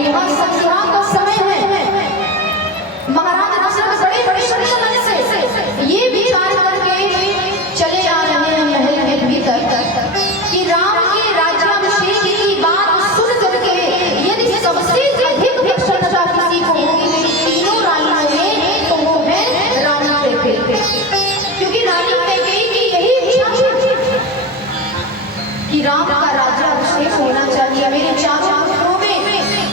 और यहाँ संध्या का समय है। महाराज दशरथ बड़े बड़े मन से ये विचार करके चले आ रहे हैं महल के भीतर कि राम के राज्याभिषेक की बात सुन करके यदि सबसे अधिक प्रसन्नता किसी को होगी तीनों रानियों में तो वो है रानी कैकेयी, क्योंकि रानी कैकेयी की यही इच्छा थी कि राम का राज्याभिषेक होना चाहिए, मेरे चारों पुत्रों में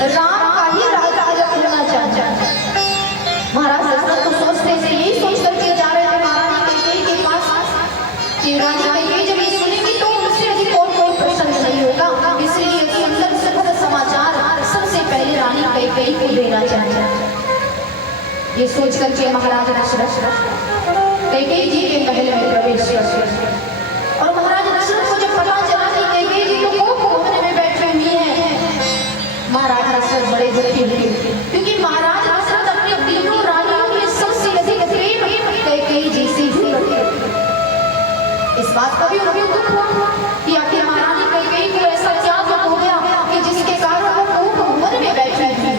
राम का ही राज्य होना चाहिए। महाराज दशरथ तो सोचते थे, यही सोच करके जा रहे थे महारानी कैकेयी के पास कि रानी कैकेयी जब ये सुनेगी तो उससे अधिक और कोई प्रसन्न नहीं होगा, इसलिए सुंदर सुखद समाचार सबसे पहले रानी कैकेयी को देना चाहिए। ये सोच करके महाराज दशरथ कैकेयी जी के महल में प्रवेश किया और महाराज दशरथ को जब पता चला कि कैकेयी जी तो कोप भवन में बैठे हुए हैं, महाराज दशरथ बड़े दुखी हुए, क्योंकि महाराज दशरथ अपने तीनों रानियों में सबसे अधिक प्रेम कैकेयी जी से ही करते थे। इस बात का भी उन्हें दुख हुआ कि आखिर महारानी कैकेयी को ऐसा क्या दुख हो गया कि जिसके कारण वो कोप भवन में बैठे हैं।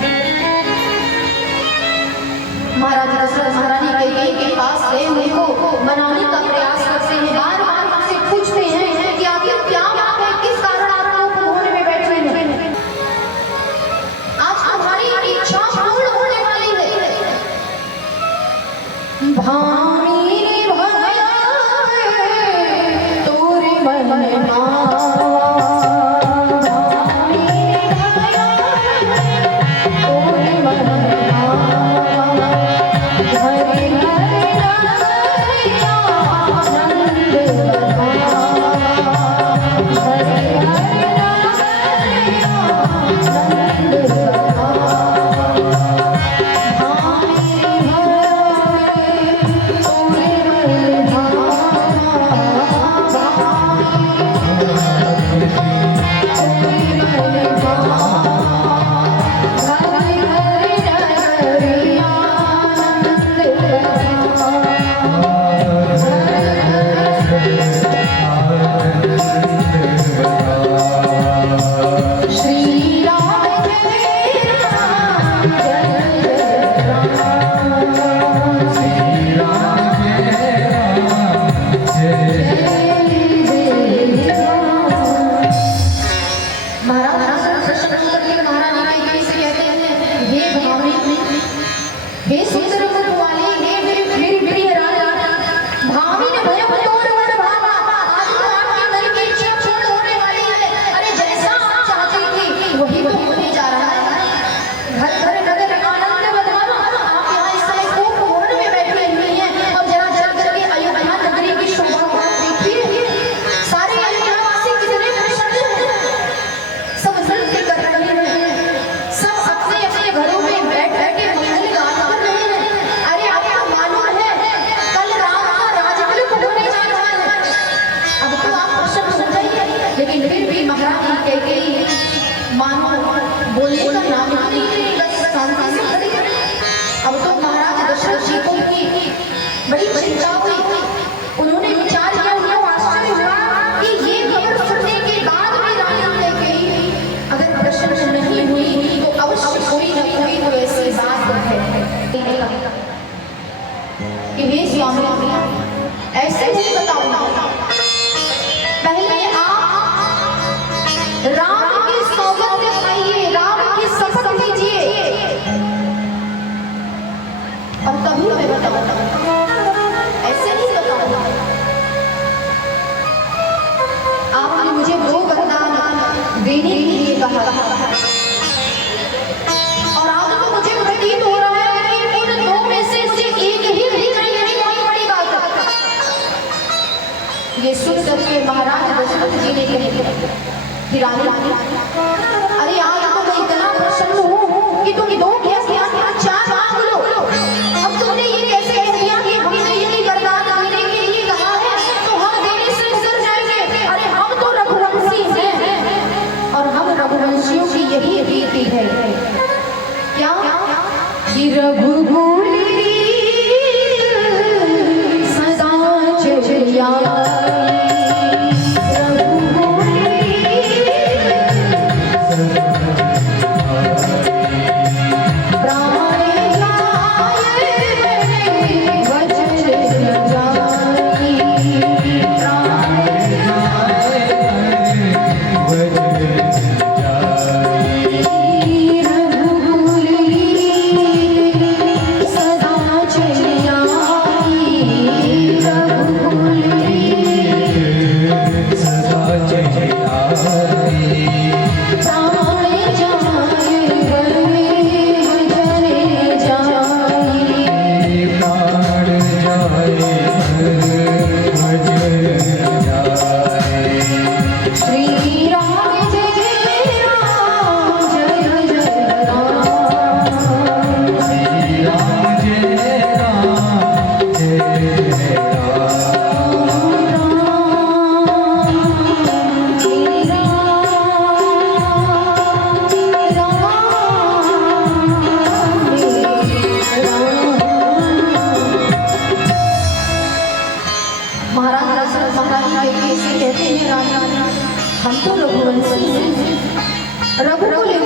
महाराज दशरथ महारानी कैकेयी के पास गए उनको मनाने का प्रयास करते हैं, बार बार उनसे पूछते हैं कि आखिर क्या बात है, किस कारण आप कोप भवन में बैठे हैं, आज हमारी इच्छा पूर्ण होने वाली है। भामी रे भया तोरे मन भावा, भामी रे भया तोरे मन भावा, हरे हरे नैया नंद बहावा, हरे हरे नैया नंद बहावा। हे सुंदर मुख वाली, हे मेरी प्रिय राजा, भामी ने भय तोर मन भावा, आज तो आपके मन की इच्छा पूर्ण होने वाली है। अरे जैसा आप चाहती थी वही तो होने जा रहा है। घर घर नगर आनंद बधावा, आप यहाँ इस समय कोप भवन में बैठे हुए हैं और जरा जरा करके अयोध्या नगरी की शोभा को देखिए, सारे अयोध्यावासी कितने प्रसन्न हैं, सब नृत्य कर रहे हैं, सब अपने अपने घरों में बैठ बैठ के मंगल गान कर रहे हैं। अरे आपको मालूम है कल राम का राज्यभिषेक होने जा रहा है। अब तो आप प्रसन्न हो जाइए, लेकिन फिर भी महारानी कैकेयी मानो बोलने का नाम नहीं ले, बस शांति से खड़ी है। अब तो महाराज दशरथ जी को की बड़ी चिंता हुई, उन्होंने विचार किया, उनको आश्चर्य हुआ कि ये खबर सुनने के बाद भी रानी कैकेयी अगर प्रसन्न नहीं हुई तो अवश्य कोई न कोई तो ऐसी बात है कि हे स्वामी ऐसे ही बताओ, पहले आप राम की सौगंध खाइए, राम की शपथ लीजिए और तभी मैं बताऊंगा।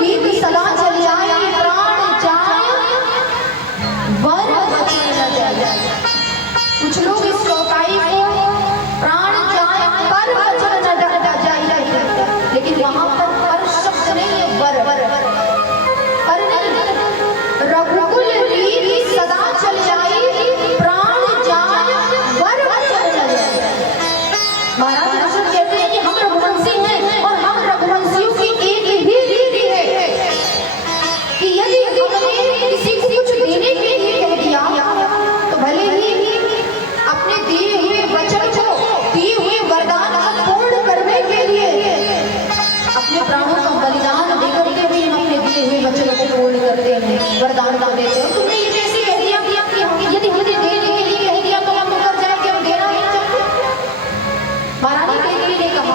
रीत सदा चली आए, प्राण जाए वर वचन न जाए। कुछ लोग इस चौपाई को प्राण जाए पर वचन न जाए, लेकिन वहां पर शब्द नहीं है, वर पर नहीं। रघुकुल रीत सदा चली आई, प्राण जाए वर वचन न जाए। महाराज दशरथ कहते हैं कि हम रघुवंशी हैं और हम रघुवंशियों की एक ही रीति है कि यदि हमने किसी को कुछ देने के लिए कह दिया तो भले ही अपने दिए हुए वचन को, दिए हुए वरदान को पूर्ण करने के लिए अपने प्राणों का बलिदान देकर के भी हम अपने दिए हुए वचन को पूर्ण करते हैं, वरदान को देते हैं। तुमने ये कैसे कह दिया कि यदि मुझे देने के लिए कह दिया तो हम मुकर जाए कि हम देना नहीं चाहते। महारानी देवी ने कहा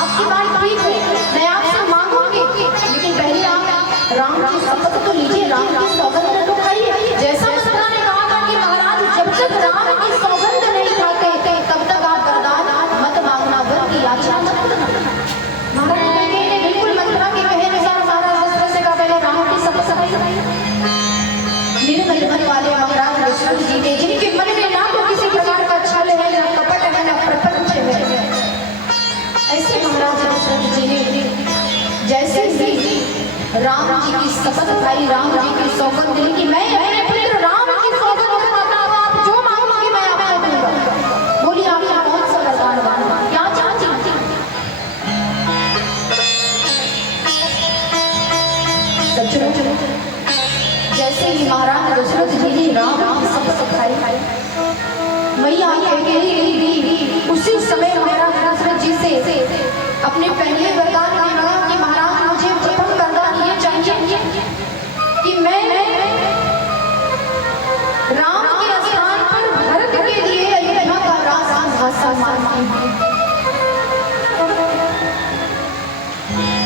आपकी बात ठीक है, मैं आपसे मांगूंगी, लेकिन पहले आप राम की शपथ तो लीजिए, राम की सौगंध तो खाइए। जैसा मंत्रा ने कहा था कि महाराज जब तक राम की सौगंध नहीं खाते तब तक आप वरदान मत मांगना, वर की याचना मत करना। महारानी देवी ने बिल्कुल मंत्रा के कहे अनुसार महाराज दशरथ से कहा पहले राम की शपथ खाइए। निर्मल मन वाले महाराज दशरथ जी ने, जिनके मन में ना तो किसी प्रकार का छल है, ना कपट है, ना प्रपंच है, ऐसे महाराज दशरथ जी ने जैसे ही राम जी की शपथ खाई, राम जी की सौगंध ली कि मैं अपने पुत्र राम की सौगंध खाता हूं, आप जो मांगोगे मैं आपको दूंगा। बोली आपने कौन सा वरदान मांगा, क्या चाहती थी? जैसे ही महाराज दशरथ जी ने राम की शपथ खाई, मैया गई, उसी समय महाराज दशरथ जी से अपने पहले वरदान ने मांगा कि महाराज मुझे प्रथम वरदान ये चाहिए कि मैं राम के स्थान पर भरत के लिए अयोध्या का राजसिंहासन मांगती हूं।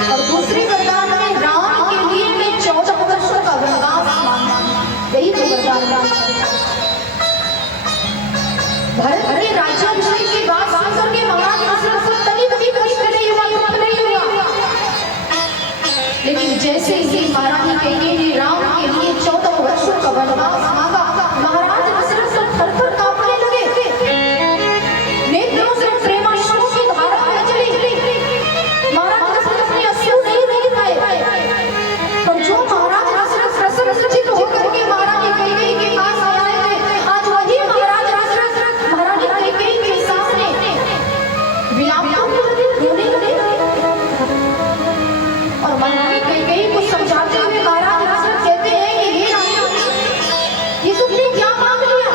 और दूसरी वरदान में राम के लिए मैं 14 वर्ष का वनवास मांगती हूं। यही तो वरदान भरत के राज्याभिषेक की बात सुनकर के महाराज दशरथ को तभी कष्ट नहीं हुआ, दुख नहीं हुआ। लेकिन जैसे ही महारानी कैकेयी ने राम के लिए 14 वर्षों का वनवास मांगा, महाराज दशरथ तो थर-थर कांपने लगे, नेत्रों से प्रेमाश्रुओं की धारा बह चली। महाराज दशरथ अपने अश्रु नहीं रोक पाए, पर जो महाराज दशरथ प्रसन्नचित्त होकर के महारानी कैकेयी के पास आए थे, आज वही महाराज दशरथ महारानी कैकेयी के सामने विलाप रोने लगे। और महारानी कैकेयी को समझाते हुए महाराज दशरथ कहते हैं कि हे रानी, ये तुमने क्या मांग लिया?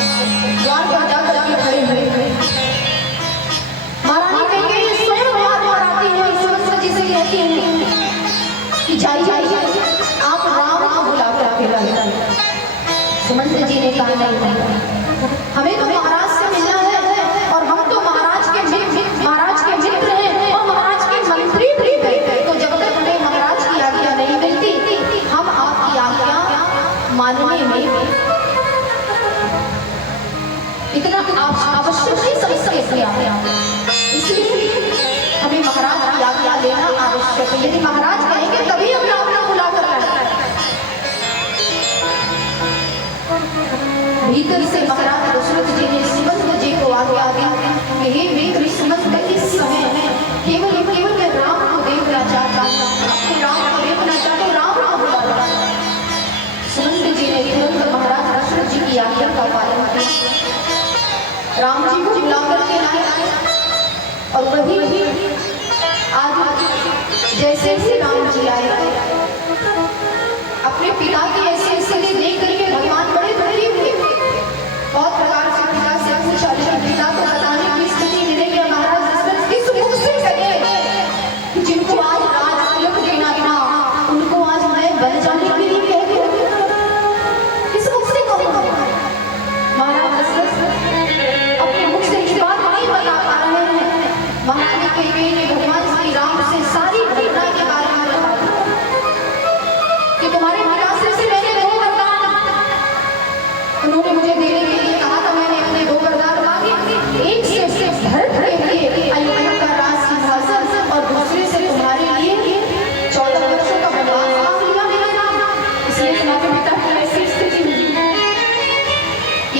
द्वार पर जाकर के खड़े हुए। महारानी कैकेयी स्वयं द्वार पर आती है, सुमंत्र जी से कहती है कि जाइए आप राम को बुला कर के लाइए। सुमंत्र जी ने कहा नहीं, हमें तो महाराज से मिलना है और हम तो महाराज के मित्र हैं और महाराज के मंत्री भी हैं। तो जब तक हमें महाराज की आज्ञा नहीं मिलती हम आपकी आज्ञा मानने में इतना आवश्यक नहीं समझते हैं। इसलिए हमें महाराज की आज्ञा लेना आवश्यक है। यदि महाराज कहेंगे तभी हम आपको बुला कर लाएंगे। भीतर से महाराज दशरथ जी ने सुमंत्र जी को आज्ञा दी कि हे मेरे सुमंत्र, इस समय केवल मैं राम को देखना चाहता हूँ, अपने राम को देखना चाहता हूँ, राम को बुला। सुमंत्र जी ने तुरंत महाराज दशरथ जी की आज्ञा का पालन किया, राम जी को बुला करके लाए। और वही आज जैसे ही राम जी आए, अपने पिता की ऐसी स्थिति देख करके भगवान बड़े दुखी हुए। बहुत प्रकार से पिता से पूछा, पिता को बताने की स्थिति मिलेगी। महाराज दशरथ किस मुख से कहे जिनको आज राज तिलक देना था उनको आज मैं बन जाने के लिए कह दिया, किस मुख से कहूँगा? महाराज दशरथ अपने मुख से इस बात नहीं बता पा रहे हैं। महारानी कैकेयी ने भगवान श्री राम से सारी घटना के बारे में बताया कि तुम्हारे पिता से मैंने दो वरदान, उन्होंने मुझे देने के लिए कहा था, मैंने अपने दो वरदान मांगे। एक से भरत के लिए अयोध्या का राज सिंहासन और दूसरे से तुम्हारे लिए 14 वर्षों का वनवास मांग लिया मैंने। इसलिए तुम्हारे पिता की ऐसी स्थिति हुई।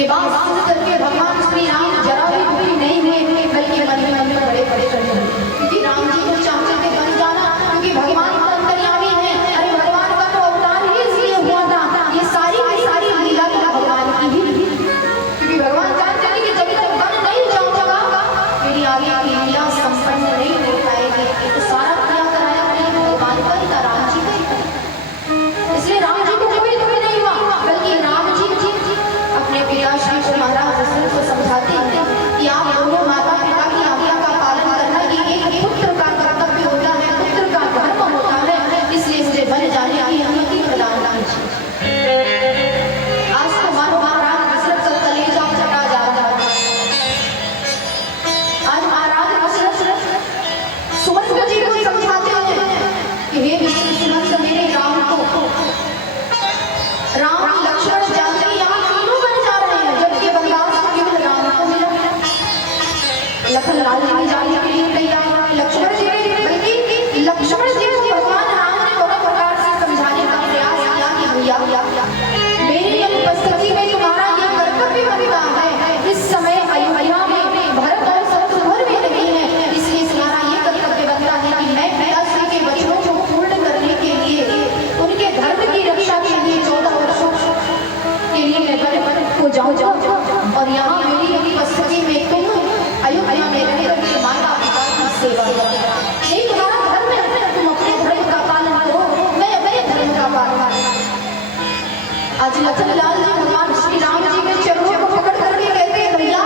ये बात सुन करके भगवान श्री राम जरा भी दुखी नहीं हुए, बल्कि मन में बड़े परेशान हुए, क्योंकि राम जी को चाहते थे बन जाना, क्योंकि भगवान का अंतर्यामी है। अरे भगवान का तो अवतार ही इसलिए हुआ था, ये सारी की सारी लीला भगवान की ही, क्योंकि भगवान जानते थे कि जब तक बन नहीं जाऊंगा मेरी आगे की लीला संपन्न नहीं हो पाएगी। तो सारा क्या कराया भगवान पर था, राम जी का। इसलिए राम जी को कोई दुख नहीं हुआ, बल्कि राम जी अपने पिता श्री को महाराज दशरथ को समझाते हैं कि आप दोनों माता पिता की आज्ञा का पालन करना ये एक पुत्र का कर्तव्य होता है, पुत्र का धर्म होता है। इसलिए मुझे बन जाने की अनुमति प्रदान कीजिए। आज तो मानो महाराज दशरथ का कलेजा फटा जा रहा है। आज महाराज दशरथ सुमंत्र जी को समझाते हैं कि हे मेरे सुमंत्र, मेरे राम को राम लक्ष्मण जानकी यहाँ तीनों बन जा रहे हैं, जबकि वनवास केवल राम को मिला। लखन लाल जी जाने के लिए तैयार, लक्ष्मण जी बल्कि लक्ष्मण जी को भगवान राम ने दोनों प्रकार से समझाने का प्रयास किया कि भैया मेरी अनुपस्थिति में तुम्हारा यह कर्तव्य बनता है। इस समय अयोध्या में भरत और शत्रुघ्न भी नहीं है, इसलिए तुम्हारा ये कर्तव्य बनता है कि मैं पिताश्री के वचनों को पूर्ण करने के लिए, उनके धर्म की रक्षा के लिए 14 वर्षों के लिए मैं वन को जाऊँ और यहाँ मेरी अनुपस्थिति में तुम अयोध्या में रहकर के माता पिता की सेवा करो। यही तुम्हारा धर्म है, तुम अपने धर्म का पालन करो, मैं अपने धर्म का पालन। आज लखन लाल जी भगवान श्री राम जी के चरणों को पकड़ करके कहते हैं, भैया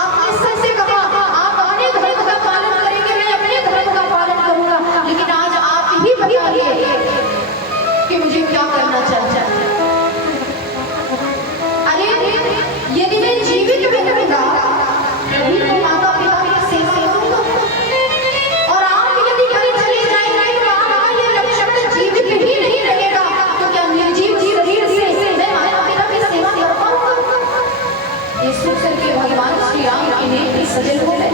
आपने सच से कहा आप अपने धर्म का पालन करेंगे, मैं अपने धर्म का पालन करूंगा, लेकिन आज आप ही बताइए कि मुझे क्या करना चाहिए। अरे यदि मैं जीवित रहूंगा तभी तो माता पिता की सेवा करूंगा, और आप यदि कहीं चले जाएंगे तो आपका ये लक्ष्मण जीवित ही नहीं रहेगा, तो क्या निर्जीव शरीर से मैं माता पिता की सेवा कर पाऊंगा? ये सुन करके भगवान श्री राम के नेत्र सजल हो गए।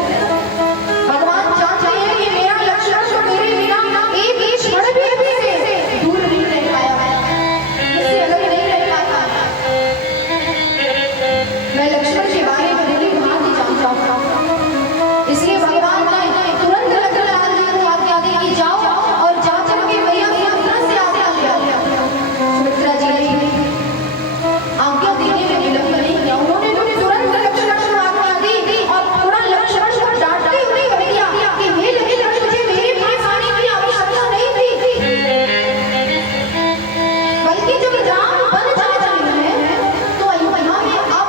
भगवान चाहते हैं कि मेरा लक्ष्मण तो मेरे बिना एक क्षण भी से दूर नहीं रह पाया, इससे अलग नहीं रह पाता। मैं लक्ष्मण के बारे में बड़ी भांति जानता हूँ, इसलिए भगवान ने तुरंत लखन लाल जी को आज्ञा दी कि जाओ और जा करके भैया सुमित्रा से आज्ञा ले आओ। सुमित्रा जी ने आज्ञा देने में विलंब नहीं किया, उन्होंने तुरंत लक्ष्मण को आज्ञा दी और पूरा लक्ष्मण को डांटते हुए कह दिया कि हे लक्ष्मण, मुझे मेरे पास आने की आवश्यकता नहीं थी, बल्कि जब राम बन जा रहे हैं तो अयोध्या में आप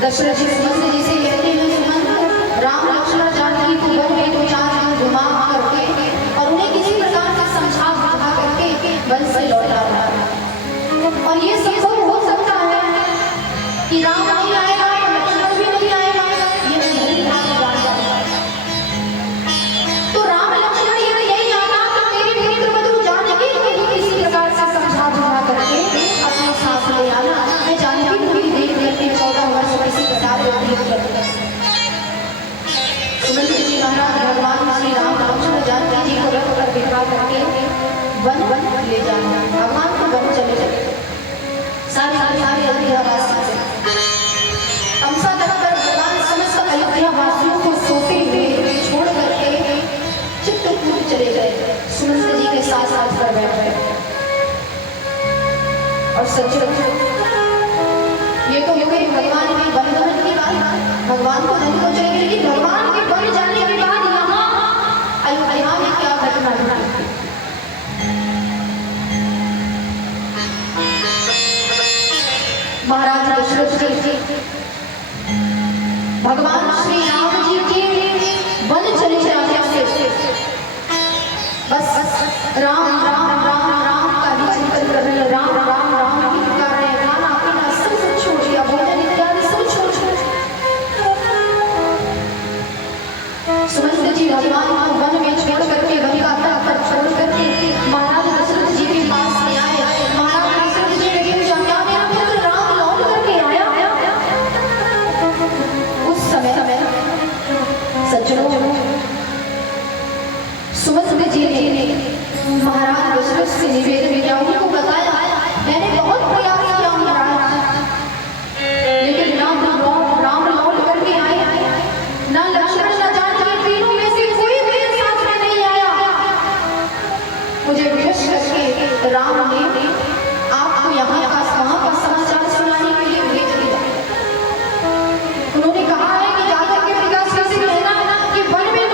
दशरथ जी सुमंत जी से कहते हैं, सुमंत राम लक्ष्मण जानकी को वन में दो चार दिन घुमा करके और उन्हें किसी प्रकार से समझा बुझा करके वन से लौटा रहा। और ये संभव हो सकता है कि राम नहीं आएगा और लक्ष्मण भी नहीं आएगा, ये नहीं जानता। तो राम लक्ष्मण ये यही जाना कि मेरी मित्र बधू जानकी को किसी प्रकार से समझा बुझा करके अपने साथ ले आना। मैं जानकी को भी देख करके 14 वर्ष किसी प्रकार सुमंत जी महाराज भगवान श्री राम लक्ष्मण जानकी जी को रथ पर बिठा करके वन ले जाना। भगवान को वन चले जाए सारे अयोध्या वासियों से तमसा तक कर भगवान समस्त अयोध्या वासियों को सोते हुए छोड़ करके चित्रकूट चले गए। सुमंत जी के साथ साथ पर बैठ गए और सच ये तो हो गई भगवान की वन की बात। भगवान को नहीं तो चलेगी, लेकिन भगवान के वन जाने के बाद यहाँ अयोध्या में क्या घटना घटी। महाराज दशरथ जी भगवान श्री राम जी के वन चले जाने से बस राम राम राम राम का ही चिंतन कर रहे, राम राम राम ही पुकार रहे, खाना पीना सब कुछ छोड़ दिया, भोजन इत्यादि सब छोड़ सुमंत जी भगवान को वन में छोड़ करके वन का तक छोड़ करके महाराज दशरथ जी के पास में आए। महाराज दशरथ जी ने पूछा, क्या मेरा पुत्र राम लौट करके आया? उस समय सज्जनों सुमंत जी ने महाराज दशरथ से निवेदन किया, उनको बताया मैंने बहुत प्रयास किया महाराज, लेकिन राम लौट करके आए, ना लक्ष्मण ना जानकी, तीनों में से कोई मेरे साथ में नहीं आया। मुझे विवश करके राम ने आपको यहाँ का समाचार सुनाने के लिए भेज दिया। उन्होंने कहा है कि जाकर के पिता से कहना कि वन में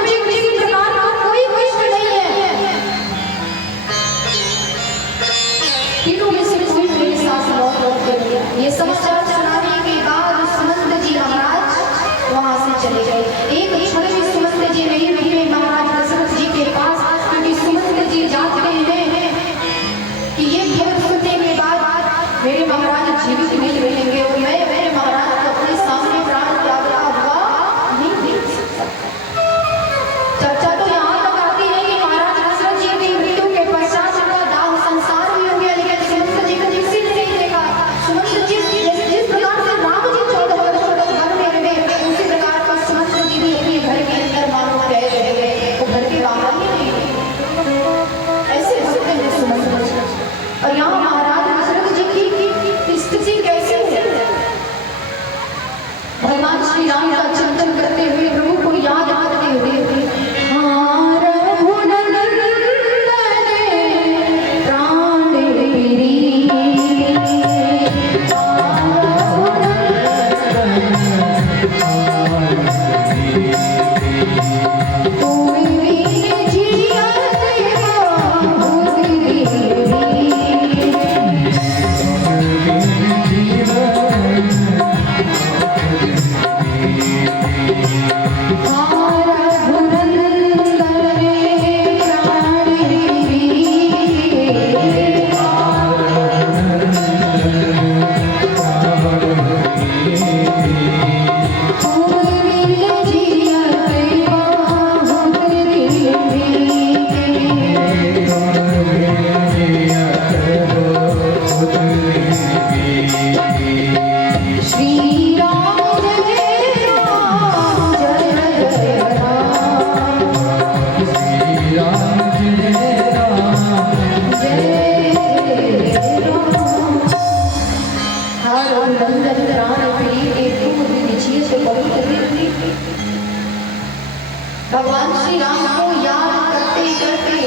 भगवान श्री राम को याद करते करते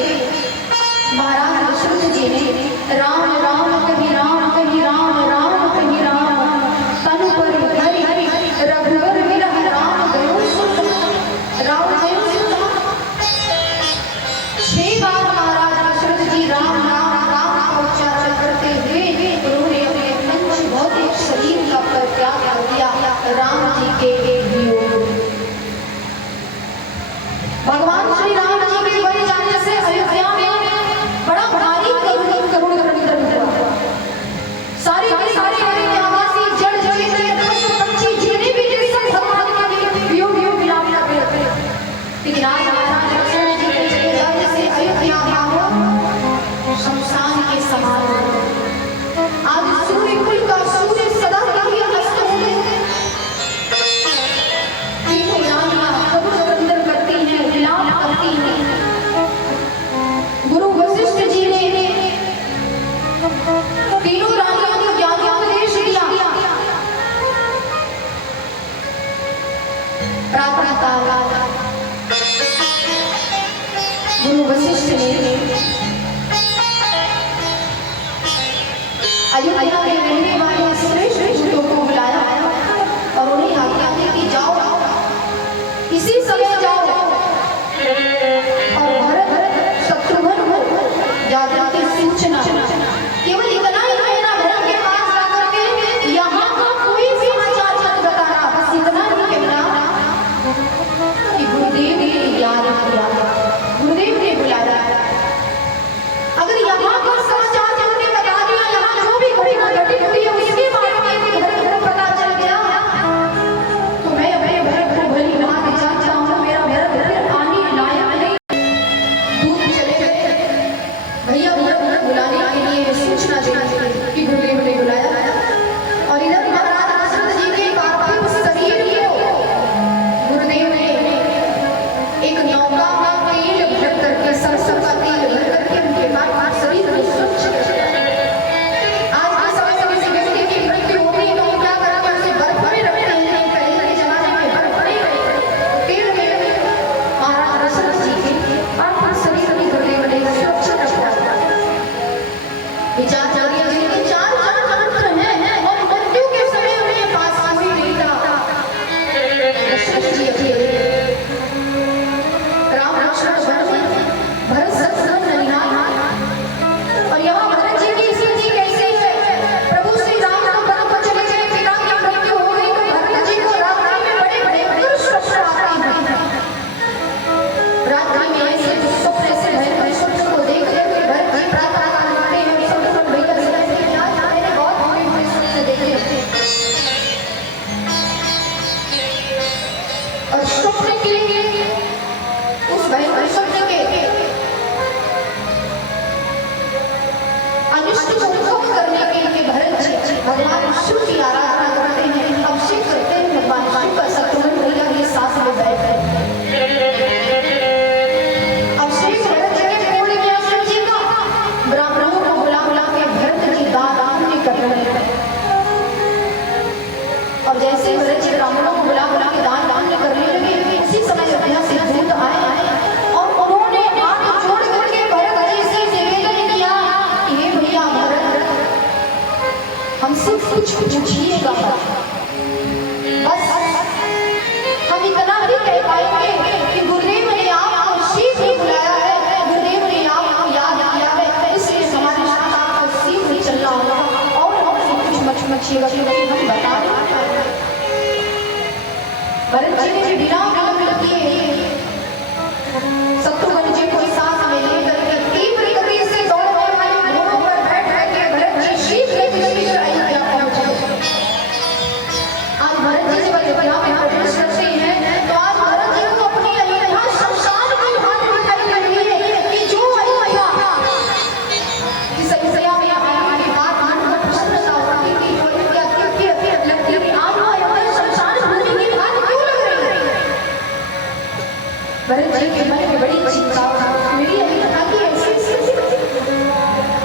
महाराज दशरथ जी ने राम राम कही राम कही राम राम कही राम तन पर हरि हरि रघुवर विरह राम गयो सुत राम गयो सुत। 6 बार महाराज दशरथ जी राम राम राम का उच्चारण करते हुए उन्होंने अपने पंच भौतिक शरीर का परित्याग कर दिया राम जी के वियोग। भगवान श्री राम जी के बन जाने से अयोध्या में बड़ा भारी करुण हुआ। सारे अयोध्यावासी जड़ जड़े पशु पक्षी जितने भी थे सब भगवान के वियोग विलाप कर रहे थे। लेकिन आज महाराज दशरथ जी के चले जाने से अयोध्या शमशान के समान हो गए। आज सूर्य कुल का सूर्य सदा के लिए अस्त हो गए। तीनों रानियां करुण करती हैं, विलाप करती हैं। गुरु वशिष्ठ जी ने तीनों रानियों को ज्ञानोपदेश दिया। प्रातः काल गुरु वशिष्ठ ने अयोध्या में रहने वाले श्रेष्ठ दूतों को बुलाया और उन्हें आज्ञा दी कि जाओ इसी समय जाओ और भरत शत्रुघ्न को जाकर के सूचना केवल इतना ही कहना भरत के पास जाकर के यहाँ का कोई भी समाचार मत बताना। बस इतना ही कहना कि गुरुदेव ने याद किया, गुरुदेव ने बुलाया। अगर यहाँ का समाचार तुमने बता दिया, यहाँ जो भी घटना घटित हुई है उसके बारे में भरत को पता चल गया तो मैं अपने भरत को भली भांति जानता हूँ। मेरा भरत आने लायक नहीं। दूत चले गए भैया भरत बुलाने के लिए सूचना देने कि गुरुदेव ने बुलाया। और इधर महाराज दशरथ जी के पार्थिव शरीर को गुरुदेव ने एक नौका में तेल भर करके सरसों का तेल भर करके उनके पार्थिव शरीर को स्वच्छ कर दिया। आज के समय में किसी व्यक्ति की मृत्यु होती तो क्या करते हैं, उसे बर्फ में रखते हैं। पहले के जमाने में बर्फ नहीं रखते, तेल में महाराज दशरथ जी के पार्थिव शरीर को गुरुदेव ने स्वच्छ रखा। विचार जारी है, 4 मंत्र हैं और मृत्यु के समय उनके पास कोई नहीं था। दशरथ जी अकेले राम लक्ष्मण भरत शत्रुघ्न निहाल। और यहाँ भरत जी की स्थिति कैसी है, प्रभु श्री राम वन को चले गए, पिता की मृत्यु हो गई तो भरत जी को रात्रि में बड़े बड़े दुष्स्वप्न आते हैं। रात्रि में ऐसे दुष्स्वप्न से भयंकर स्वप्न को देखते हुए भरत जी प्रातः काल उठते हैं। शत्रुघ्न भैया से कहते हैं आज मैंने बहुत बुरे स्वप्न देखे और स्वप्न के उस भयंकर स्वप्न के अनिष्ट को कम करने के लिए भरत जी भगवान शिव की आराधना करते हैं, अभिषेक करते हैं। भगवान शिव का शत्रुघ्न भैया के साथ में बैठ गए। अभिषेक भरत जी ने पूर्ण किया शिव जी का। ब्राह्मणों को बुला बुला के भरत जी दान पुण्य कर रहे हैं। और जैसे भरत जी ब्राह्मणों को बुला बुला के दान पुण्य करने लगे, उसी समय अयोध्या से दूत आए और उन्होंने हाथ जोड़ करके भरत जी से निवेदन किया कि हे भैया भरत, हमसे कुछ पूछिएगा। बस हम इतना ही कह पाएंगे कि गुरुदेव ने आपको शीघ्र बुलाया है, गुरुदेव ने आपको याद किया है, इसलिए हमारे साथ आपको शीघ्र चलना होगा और हमसे कुछ मत पूछिएगा क्योंकि हम बता नहीं पाएंगे। भरत जी ने बिना विलंब किए शत्रुघ्न जी को साथ में लेकर के तीव्र गति से दौड़ने वाले घोड़ों पर बैठ के भरत जी शीघ्र अयोध्या पहुंचे। आज भरत जी जब अयोध्या में प्रवेश करते हैं तो आज भरत जी को अपनी अयोध्या शमशान की भांति दिखाई दे रही है कि जो अयोध्या इस अयोध्या में आने की बात मानकर प्रसन्नता होती थी, जो अयोध्या की लगती थी, आज वो अयोध्या शमशान भूमि की बात क्यों लग रही है। भरत जी के मन में बड़ी चिंता मेरी अयोध्या की ऐसी स्थिति।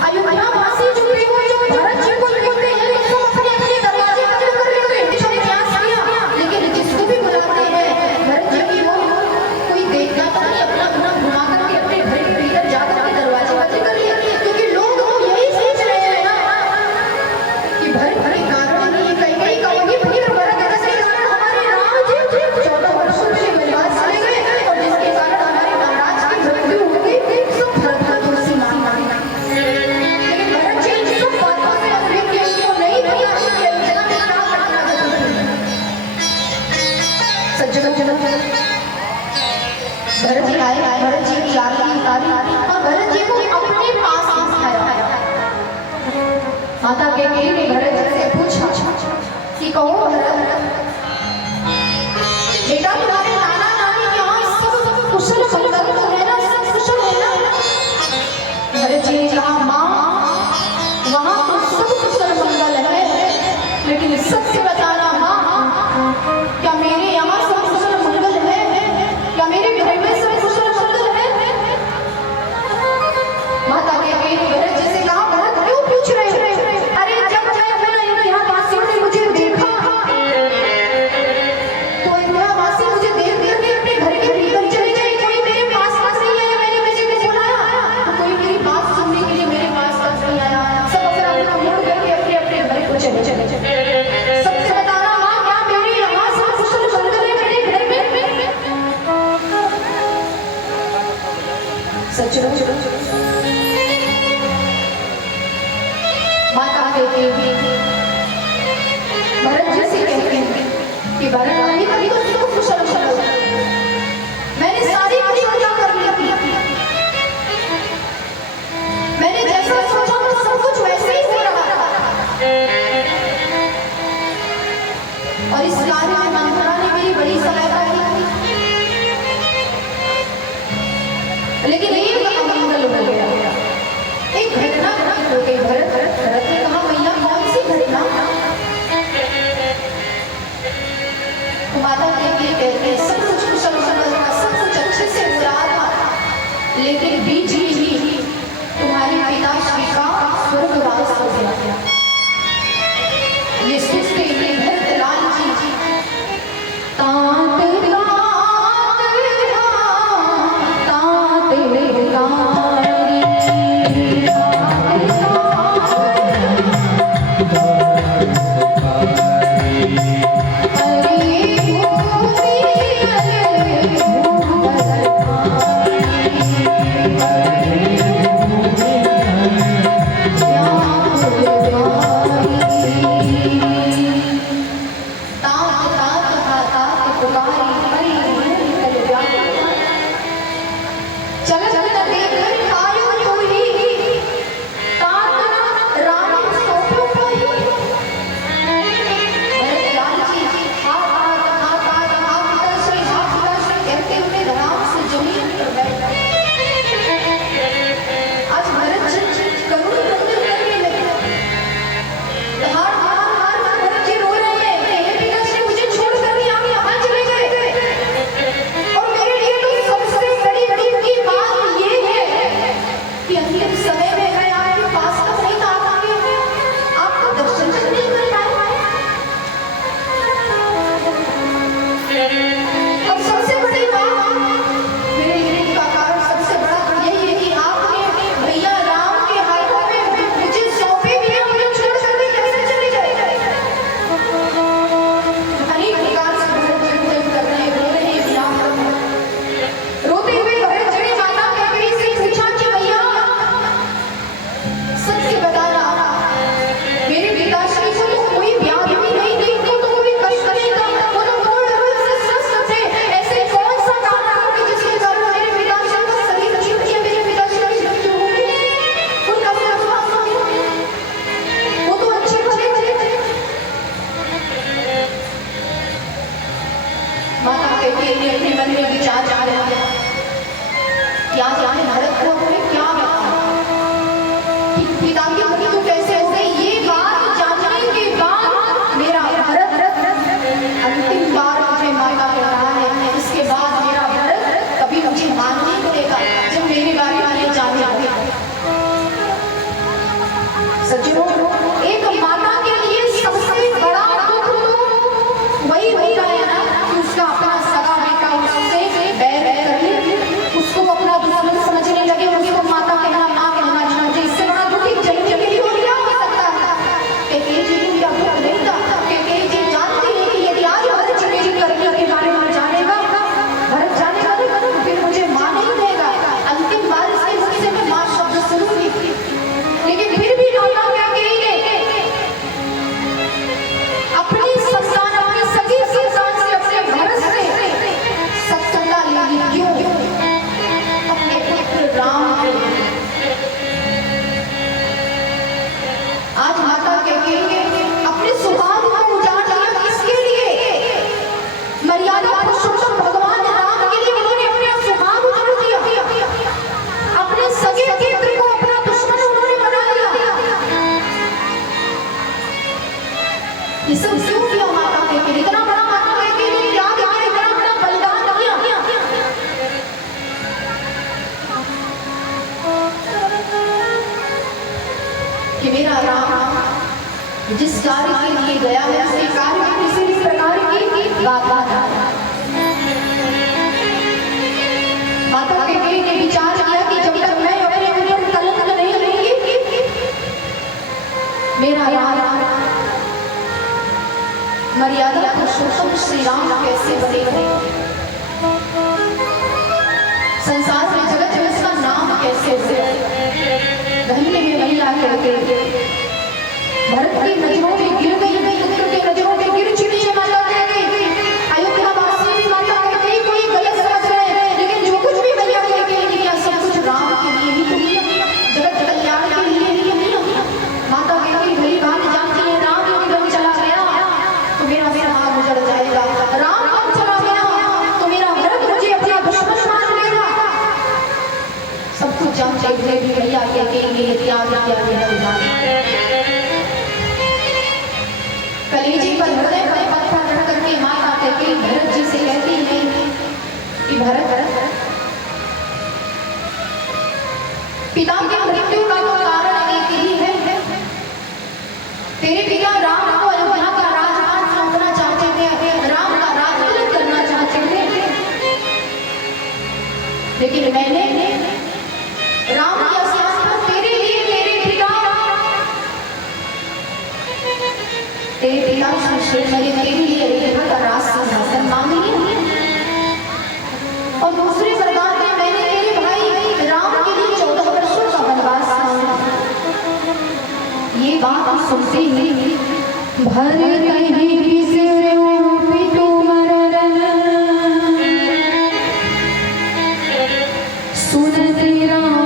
अयोध्या वासी जो भरत जी को देखते हैं तो अपने अपने दरवाजे बंद कर लेते हैं। प्रयास किया लेकिन जिसको भी बुलाते हैं भरत जी की वो कोई भरत जी आए, भरत जी की आरती उतारी और भरत जी को अपने पास बिठाया। माता कैकेयी ने भरत जी से पूछा कि कहो भरत, बेटा तुम्हारे नाना नानी के यहाँ सब कुशल मंगल तो है ना, सब कुशल है ना? भरत जी ने कहा माँ वहाँ तो सब कुशल मंगल है, लेकिन सत्य बताना माँ, क्या मेरे यहाँ सब कुशल मंगल है? क्या मेरे घर में सब कुशल मंगल है? माता कैकेयी ने भरत जी से कहा भरत क्यों पूछ रहे हो? अरे जब मैं यहाँ वासियों ने मुझे देखा तो यहाँ वासी मुझे देख करके अपने घर के भीतर चले गए, कोई मेरे पास नहीं आया। मैंने किसी को बुलाया तो कोई मेरी बात सुनने के लिए मेरे पास नहीं आया, सब अपना मुड़ करके अपने अपने घर को चले। सबसे बताना माँ, क्या मेरे यहाँ सब कुशल मंगल है मेरे घर में? सच माता कैकेयी भरत जी से कहते हैं कि भरत अभी कभी तो सब कुशल मंगल, मैंने सारी कुशलता कर ली, मैंने जैसा सोचा तो सब कुछ वैसे ही हो रहा था। और इस कार्य में मंथरा ने मेरी बड़ी सहायता की, लेकिन एक अमंगल हो गया, एक घटना हो गई। भरत ने कहा मैया कौन सी घटना? माता कैकेयी कहते हैं सब कुछ कुशल मंगल था, सब कुछ अच्छे से हो रहा था, लेकिन बीच में ही तुम्हारे पिताश्री का स्वर्गवास हो गया। ये सुनते ही भरतलाल जी तात मेरा राम जिस कार्य के लिए गया है उसके कार्य में किसी भी प्रकार की बाधा नहीं। माता कैकेयी ने विचार किया कि जब तक मैं अपने ऊपर कलंक नहीं लूंगी मेरा राम मर्यादा पुरुषोत्तम श्री राम कैसे बनेगा, संसार में जगत में इसका नाम कैसे हो। धन्य है महिला कहते भरत की नजरों में गिर गई, पुत्र के नजरों में गिर चुकी है माता कहती। अयोध्या वासी भी माता कहती कोई गलत समझ रहे हैं, लेकिन जो कुछ भी भैया कहती क्या सब कुछ राम के लिए ही तो किया, जगत कल्याण के लिए ही किया। माता कहती भली बात जानती है राम यदि चला गया तो मेरा हाथ उजड़ जाएगा, राम कब चला गया तो मेरा भरत मुझे अपना दुश्मन मान लेगा। सब कुछ जानते हुए भी भैया कहती ये त्याग किया कलेजी पर हृदय पर पत्थर रख करके माता कहती भरत जी से कहती है कि भरत पिता की मृत्यु का तो कारण एक ही है, तेरे पिता राम को अयोध्या का राजपाट सौंपना चाहते थे, राम का राजतिलक करना चाहते थे, लेकिन मैंने राम की स्थान पर तेरे लिए तेरे पिता श्री मैंने तेरे लिए अयोध्या का राज सिंहासन मांग लिया, और दूसरे वरदान में मैंने तेरे भाई राम के लिए 14 वर्षों का वनवास मांगा। ये बात सुनते ही भरत ही बिसरो पितु मरण सुनत राम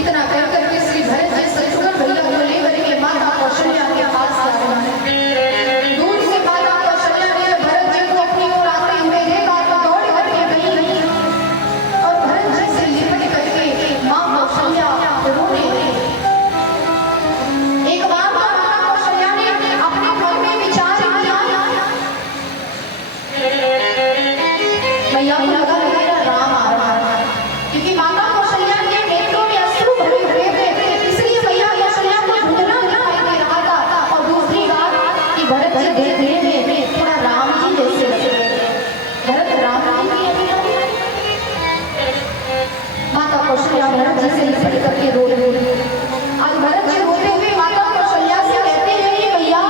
इतना कर करके श्री भरत जी शत्रुघ्न भैया को लेकर के माता कौशल्या के पास आ रहे हैं। दूर से माता कौशल्या ने भरत जी को अपनी ओर आते हुए देखा तो दौड़ करके गई और भरत जी से लिपट करके मां कौशल्या रोने लगी। एक बार माता कौशल्या ने अपने मन में विचार किया, मैया को लगा राम आ रहा है, क्योंकि माता कौशल्या के नेत्रों में अश्रु भरे हुए थे, इसलिए मैया कौशल्या को धुंधला दिखाई दे रहा था। और दूसरी बात कि भरत जी देखने में थोड़ा राम जी जैसे लग रहे थे। भरत राम जी की माता कौशल्या भरत जी से लिपट करके रो रही है। आज भरत जी रोते हुए माता कौशल्या से कहते हैं कि भैया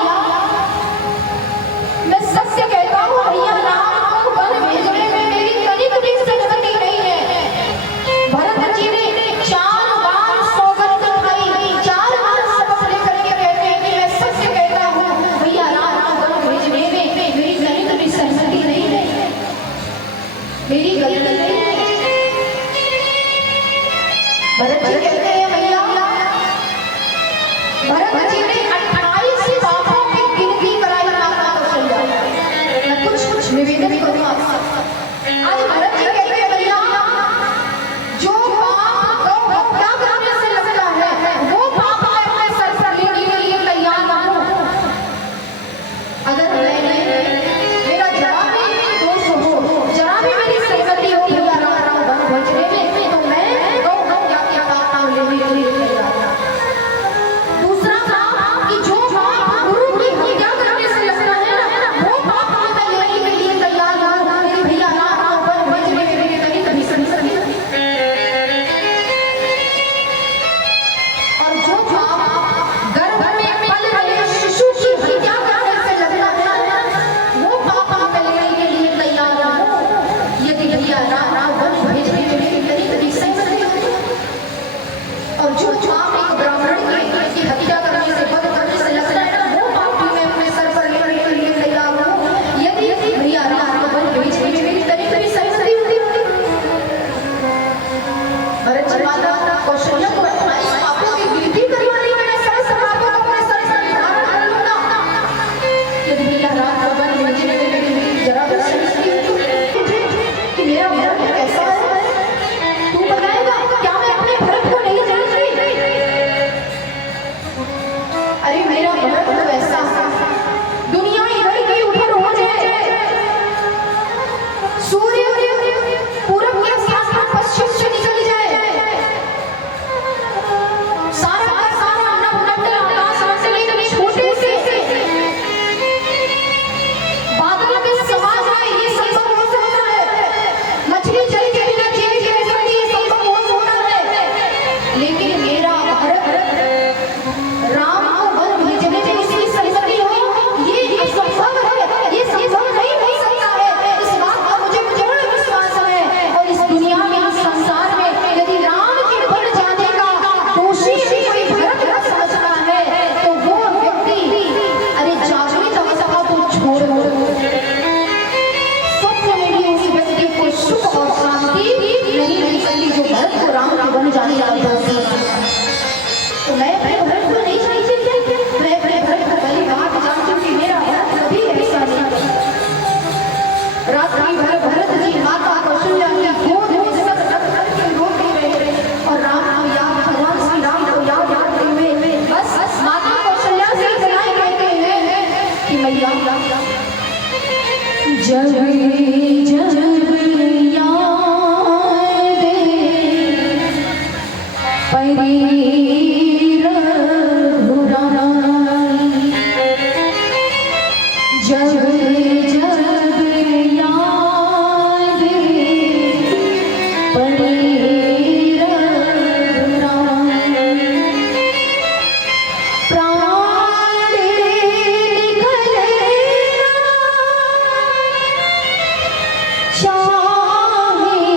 मैं सत्य कहता हूँ, भैया राम को वन भेजने में मेरी तनिक भी सहमति नहीं है। भरत जी ने 4 बार सौगंध खाई, 4 बार शपथ लेकर के कहते हैं कि मैं सत्य कहता हूँ, भैया राम को वन भेजने में मेरी तनिक भी सहमति नहीं है, मेरी गलती नहीं है। भरत जी कहते हैं भैया, भरत जी ने 28 पापों की गिनती कराई माता कौशल्या। मैं कुछ निवेदन करूँ आपसे। आज भरत जी कहते हैं भैया, जो पाप गौ हत्या करने से लगता है वो पाप मैं अपने सर पर लेने के लिए तैयार हूँ। अगर मेरा जरा भी दोष हो, जरा भी मेरी सहमति हो भैया राम वन भेजने में, तो मैं गौ हत्या के पाप लेने के लिए तैयार हूँ। दूसरा पाप कि जो पाप गुरु की हत्या करने से लगता है ना, वो पाप मैं लेने के लिए तैयार हूँ। मेरी भैया राम वन भेजने में मेरी कभी कभी सहमति नहीं। और जो पाप गर्भ में पल रहे शिशु की हत्या करने से लगता है, वो पाप मैं लेने के लिए तैयार हूँ। यदि भैया राम वन भेजने में मेरी कभी कभी सहमति होती। और जो पाप एक ब्राह्मण की हत्या करने से वध करने से लगता है ना, वो पाप भी मैं अपने सर पर लेने के लिए तैयार हूँ। यदि भैया राम वन भेजने में मेरी कभी कभी सहमति होती। भरत जी माता कौशल्या को 28 पापों की गिनती करवानी, मैंने समस्त पापों को अपने सर पर धारण कर लूंगा। यदि भैया राम वन भेजने में मेरी जरा भी सहमति होती कि मेरा भरत कैसा है, तू बताएगा क्या मैं अपने भरत को नहीं जानती? अरे मेरा भरत तो ऐसा दुनिया इधर की उधर हो जाए, सूर्य पूरब के स्थान पर पश्चिम से निकल जाए, सारा का सारा नवनट आकाश से लेकर छोटे से बादल में समा जाए, ये संभव हो सकता है। मछली जल के बिना जीवित रह सकती है, संभव हो सकता है। लेकिन मेरा भरत राम को वन भेजने में उसकी सहमति हो, ये असंभव है, ये संभव नहीं हो सकता है। इस बात का मुझे पूर्ण विश्वास है। और इस दुनिया में, इस संसार में यदि राम के वन जाने का दोषी कोई भरत को समझता है, तो वो व्यक्ति अरे जागृत अवस्था को छोड़ दो, स्वप्न में भी उस व्यक्ति को सुख और शांति नहीं मिल सकती जो भरत को राम के वन जाने का दोषी है। तो मैं अपने भरत को नहीं जानती, मैं अपने भरत को भली बात जानती हूँ कि मेरा भरत कभी ऐसा नहीं करता। रात्रि भर भरत जी माता कौशल्या की गोद में सर रख करके रोते रहे और राम को याद, भगवान श्री राम को याद करते हुए बस माता कौशल्या से इतना ही कहते हैं कि मैया जब जब याद परी रघुराई, जब जब याद परी रघुराई, प्राण निकले चाहे माई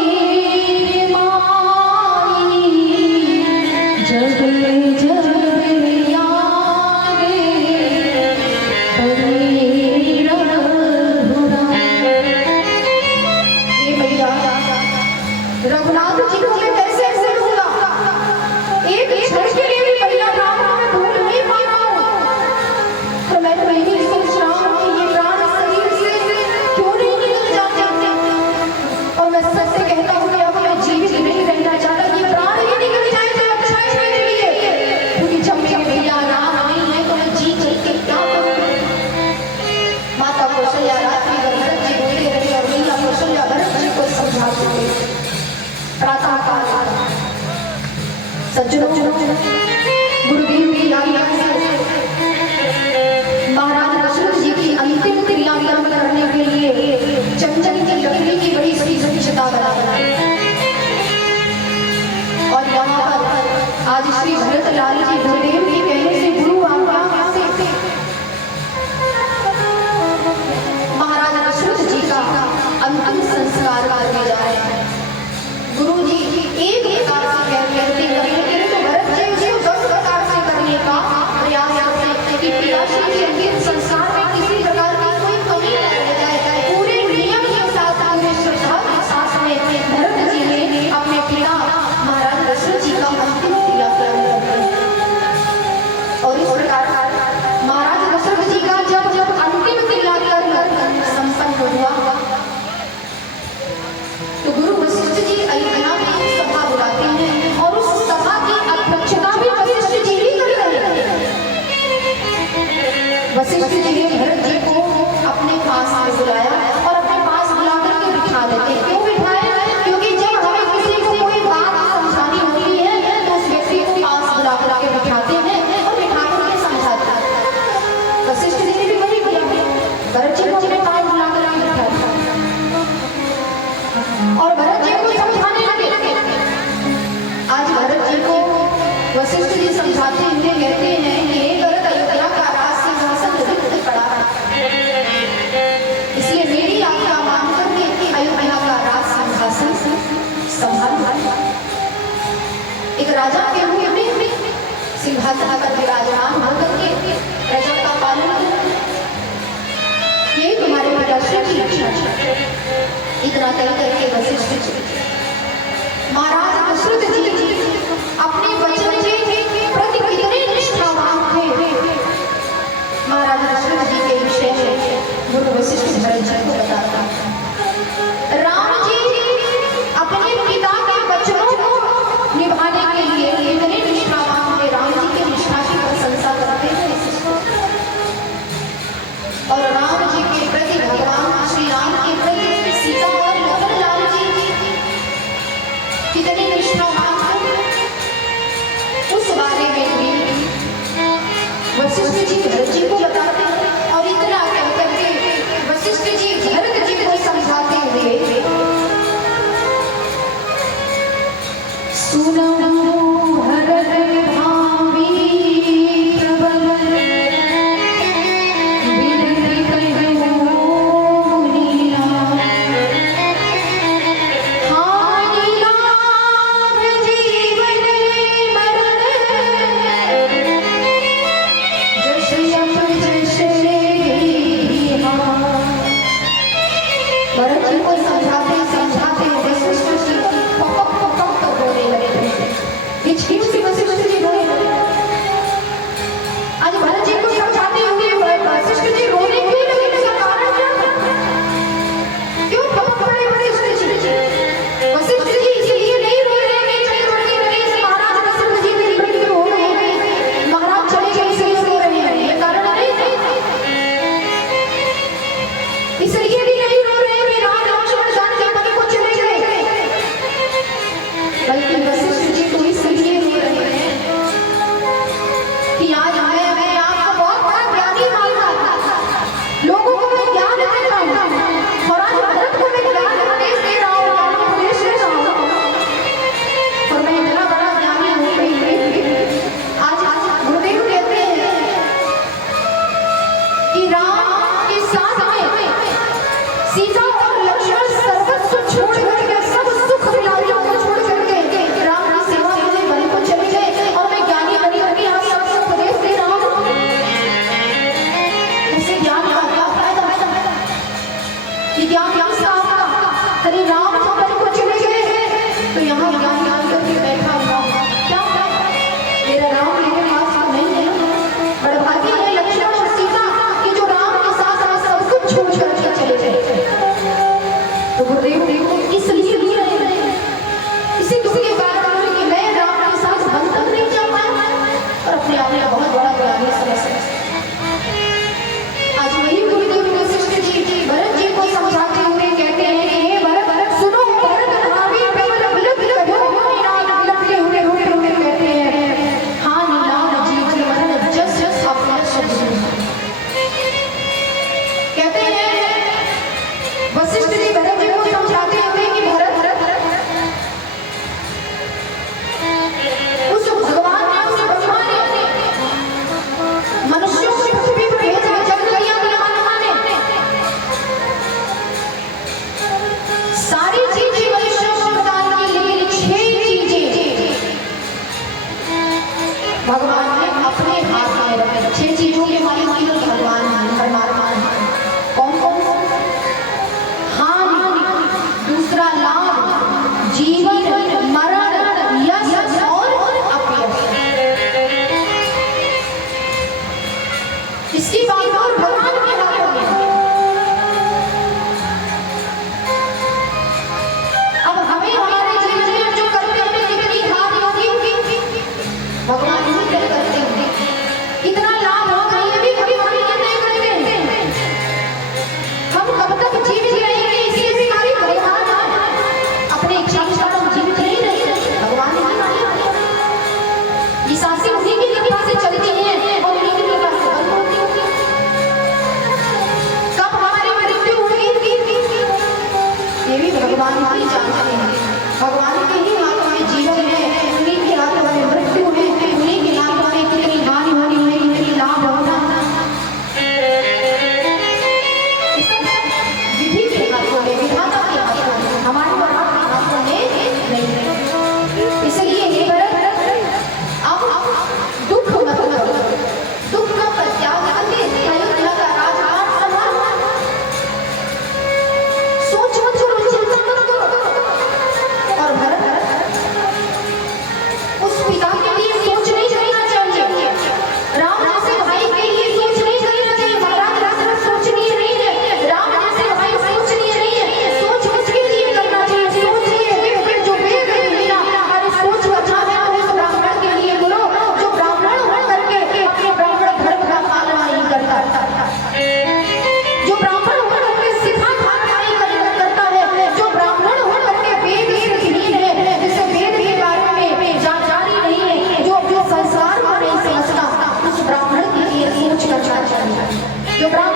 सज्जनों, गुरुदेव की आज्ञा से महाराज दशरथ जी की अंतिम क्रियाक्रम करने के लिए चंचल की लकड़ी की बड़ी बड़ी स्वच्छता बनाई। और यहाँ पर आज श्री भरत लाल जी गुरुदेव के कहने से गुरु आज्ञा से महाराज दशरथ जी का अंतिम संस्कार करने जा रहे हैं। गुरु जी एक प्रकार से कहते करेंगे तो भरत जी उसको 10 प्रकार से करने का प्रयास करते कि पिताश्री के अंतिम संस्कार में किसी प्रकार की कोई कमी न रह जाए। पूरे नियम के साथ पूरे श्रद्धा के साथ में भरत जी ने अपने पिता महाराज दशरथ जी का अंतिम क्रियाक्रम करते। और इस प्रकार महाराज दशरथ जी का जब अंतिम क्रियाक्रम संपन्न हुआ तो गुरु वशिष्ठ जी अयोध्या में सभा बुलाते हैं और उस सभा की अध्यक्षता भी वशिष्ठ जी ही कर रहे हैं। वशिष्ठ जी ने भरत जी को अपने पास में बुलाया और अपने पास बुलाकर के बिठा देते। क्यों बिठाए? क्योंकि जब हमें किसी को कोई बात समझानी होती है तो उस व्यक्ति को पास बुलाकर के बिठाते हैं और बिठा करके समझाते हैं। वशिष्ठ जी ने भी वही किया, भरत जी को अपने पास बुलाकर के बिठाया और भरत जी को समझाने लगे। आज भरत जी को वशिष्ठ जी समझाते हुए कहते हैं कि हे भरत, अयोध्या का राज सिंहासन रिक्त पड़ा है, इसलिए मेरी आज्ञा मान करके अयोध्या का राज सिंहासन संभाल। एक राजा के रूप में सिंहासन पर विराजमान होकर के प्रजा का पालन, ये तुम्हारे पिताश्री की इच्छा। इतना कह करके वशिष्ठ जी महाराज दशरथ जी अपने वचन के प्रति कितने निष्ठावान थे महाराज दशरथ जी के विषय में गुरु वशिष्ठ भरत जी को बताता। राम जी अपने पिता के वचनों को निभाने के लिए कितने निष्ठावान थे। राम जी के निष्ठा की प्रशंसा करते थे और राम जी के प्रति, भगवान श्री राम के प्रति सीता और लखन लाल जी कितने निष्ठावान थे, उस बारे में भी वशिष्ठ जी भरत जी को बताते हैं। और इतना कह करके वशिष्ठ जी भरत जी को समझाते हुए सुनो हरर भावी प्रबल भरत जी को समझाते समझाते वशिष्ठ जी पकप पकप तो बोलने लगे। भगवान ने अपने हाथ में रखे। 6 चीजों के मालिक भगवान हैं, परमात्मा हैं। कौन कौन? हानि, दूसरा लाभ, जीवन, मरण, यश और अपयश। इसकी बात और भगवान के हाथों में है। अब हमें हमारे जीवन में जो करते हैं कितनी हानि होगी भगवान ही तय करते हैं। कितना लाभ होगा ये भी भगवान ही तय करते हैं। हम कब तक जीवित रहेंगे इससे भी हमारी भगवान अपने इच्छा के साथ हम जीवित नहीं रहेंगे। भगवान ही हमारे ये सांसें उन्हीं की कृपा से चलती हैं और उन्हीं की कृपा से बंद होती हैं। कब हमारी मृत्यु होगी ये भी भगवान ही जानते हैं। भगवान के ही हाथों में जीवन है, उन्हीं के हाथों में मृत्यु है, उन्हीं के हाथों में कितनी हानि होनी है, कितनी लाभ होना। विधि के हाथों में, विधाता के हाथों में, हमारे और आपके हाथों में नहीं है। इसलिए ये भरत अब दुख मत करो, दुख का त्याग करके अयोध्या का राजपाट संभालो। सोच मत करो, चिंता मत करो। और भरत उस पिता के लिए सोच नहीं करना चाहिए, राम जैसे भाई के लिए सोच नहीं करना चाहिए। महाराज दशरथ सोचनीय नहीं है, राम जैसे भाई सोचनीय नहीं है। सोच उसके लिए करना चाहिए, सोच लिए जो वेद है मीरा। अरे सोच अच्छा है तो उस ब्राह्मण के लिए बोलो जो ब्राह्मण हो करके अपने ब्राह्मण धर्म का पालन नहीं करता, जो ब्राह्मण हो करके सिखा खाना नहीं करता है, जो ब्राह्मण हो करके वेद से विहीन है, जिसे वेद के बारे में जानकारी नहीं है, जो अपने संसार को नहीं समझता, उस ब्राह्मण के लिए सोच करना चाहिए। जो ब्राह्मण